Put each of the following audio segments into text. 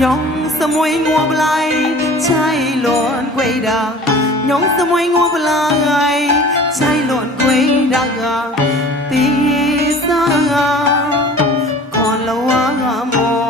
nhong sơ môi ngua blai chai lộn quay đà nhong sơ môi ngua blai chai lộn quay đà tí xa còn lâu mò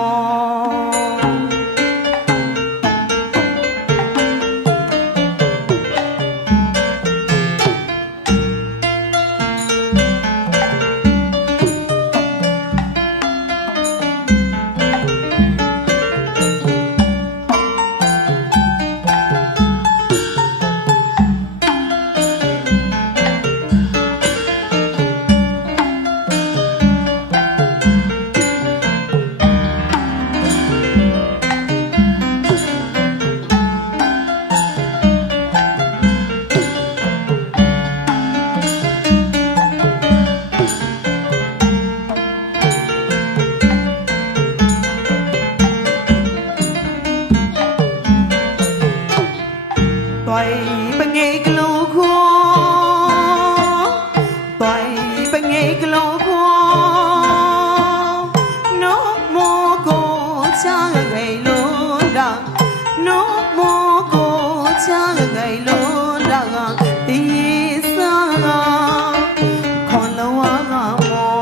toài bên nghe cái lô khô toài bên nghe cái lô khô nó mô cô cha gầy luôn đằng nó mô cô cha gầy luôn đằng tí xa còn lâu mò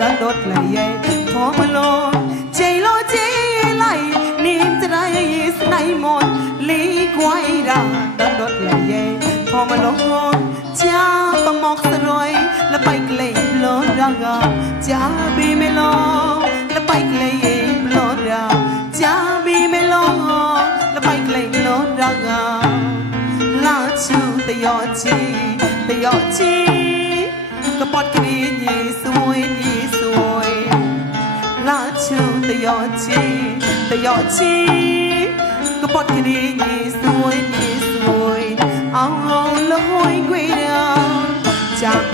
đã đốt lại phó mà lo chạy lo chạy lại niềmจะได้สไนมอนลีกวายđã đốt lại phó mà lo cha băng mọcสรอยและไปไกลโลดาchaบีไม่รอและไปไกลโลดาchaบีไม่รอและไปไกลโลดาลาชูแต่ยอชีก็ปอดกรีนีสวยลาชูแต่ยอชีก็ปอดกรีนีสวยเอาละห้อยกวยดาจาก